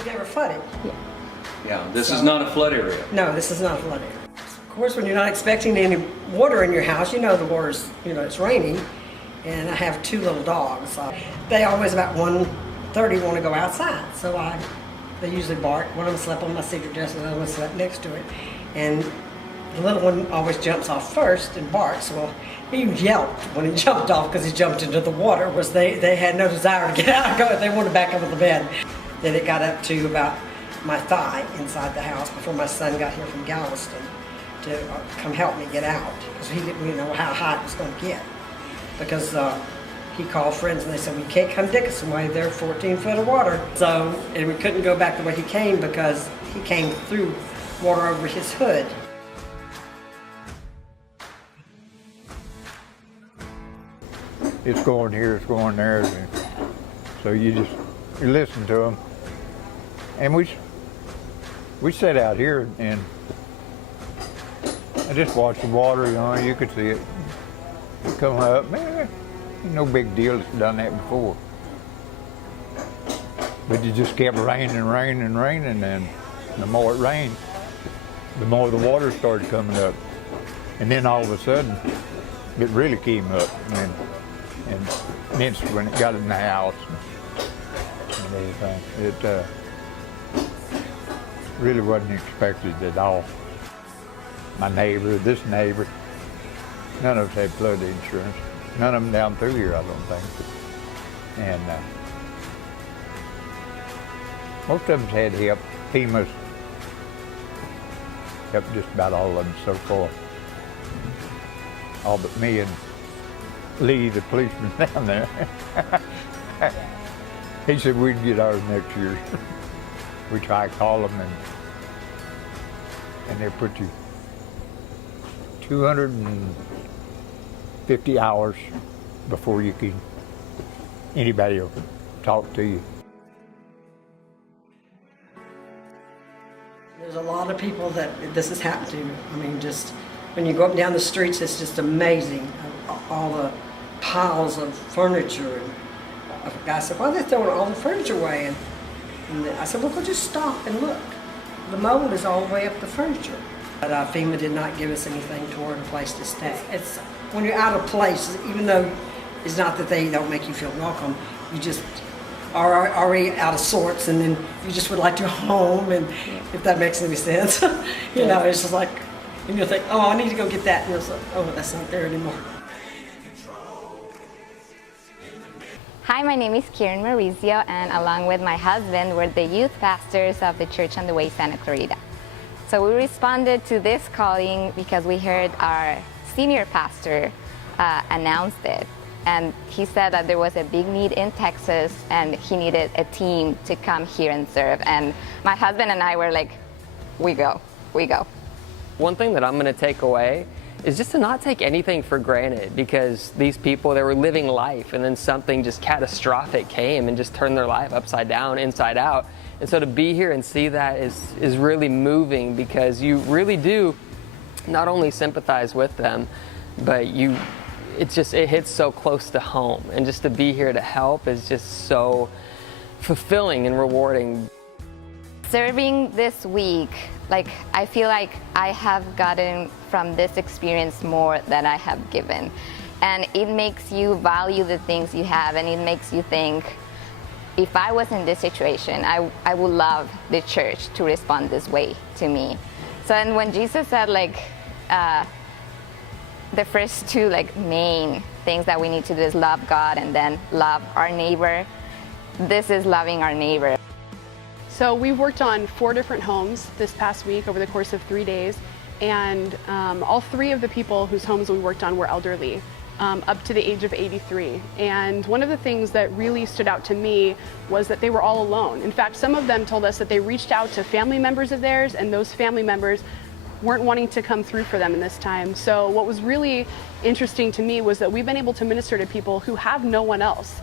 It never flooded. Yeah, this is not a flood area. No, this is not a flood area. Of course, when you're not expecting any water in your house, you know the water's, it's raining. And I have 2 little dogs. They always about 1:30 want to go outside. So they usually bark. One of them slept on my secret dresser, the other one slept next to it. And the little one always jumps off first and barks. Well, he yelped when he jumped off because he jumped into the water. Was they had no desire to get out and go. They wanted back under the bed. Then it got up to about my thigh inside the house before my son got here from Galveston to come help me get out because he didn't know how high it was going to get. Because he called friends and they said, "We can't come Dickinson way. There's 14 foot of water." So, and we couldn't go back the way he came because he came through water over his hood. It's going here, it's going there. So you listen to them. And we sat out here and I just watched the water, you could see it. It come up, man, no big deal, it's done that before. But it just kept raining, and the more it rained, the more the water started coming up. And then all of a sudden, it really came up. And then when it got in the house and everything, it really wasn't expected at all. My neighbor, this neighbor, none of us had flood insurance. None of them down through here, I don't think. And most of them had help. FEMA's helped just about all of them so far. All but me and Lee, the policeman down there. He said we'd get ours next year. We try to call them and they'll put you 250 hours before anybody will talk to you. There's a lot of people that this has happened to. I mean, just when you go up and down the streets, it's just amazing. All the piles of furniture. And a guy said, "Why are they throwing all the furniture away?" And I said, "Well, just stop and look. The mold is all the way up the furniture." But FEMA did not give us anything toward a place to stay. It's when you're out of place, even though it's not that they don't make you feel welcome, you just are already out of sorts, and then you just would like to go home, and if that makes any sense. It's just like, and you'll think, "Oh, I need to go get that," and it's like, "Oh, that's not there anymore." Hi, my name is Karen Mauricio, and along with my husband, we're the youth pastors of the Church on the Way, Santa Clarita. So we responded to this calling because we heard our senior pastor announced it. And he said that there was a big need in Texas and he needed a team to come here and serve. And my husband and I were like, we go. One thing that I'm going to take away is just to not take anything for granted, because these people, they were living life and then something just catastrophic came and just turned their life upside down, inside out. And so to be here and see that is really moving, because you really do not only sympathize with them, but it hits so close to home. And just to be here to help is just so fulfilling and rewarding. Serving this week, I feel like I have gotten from this experience more than I have given. And it makes you value the things you have, and it makes you think, if I was in this situation, I would love the church to respond this way to me. So, and when Jesus said the first two main things that we need to do is love God and then love our neighbor, this is loving our neighbor. So we worked on 4 different homes this past week over the course of 3 days, and all 3 of the people whose homes we worked on were elderly, up to the age of 83. And one of the things that really stood out to me was that they were all alone. In fact, some of them told us that they reached out to family members of theirs, and those family members weren't wanting to come through for them in this time. So what was really interesting to me was that we've been able to minister to people who have no one else.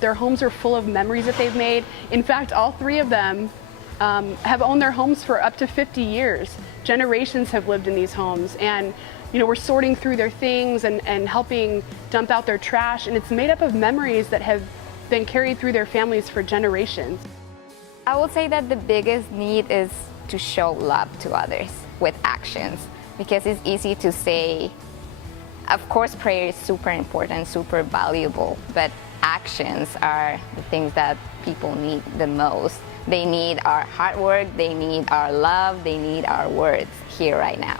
Their homes are full of memories that they've made. In fact, all 3 of them have owned their homes for up to 50 years. Generations have lived in these homes, and we're sorting through their things and helping dump out their trash, and it's made up of memories that have been carried through their families for generations. I would say that the biggest need is to show love to others with actions, because it's easy to say, of course prayer is super important, super valuable, but actions are the things that people need the most. They need our hard work, they need our love, they need our words here right now.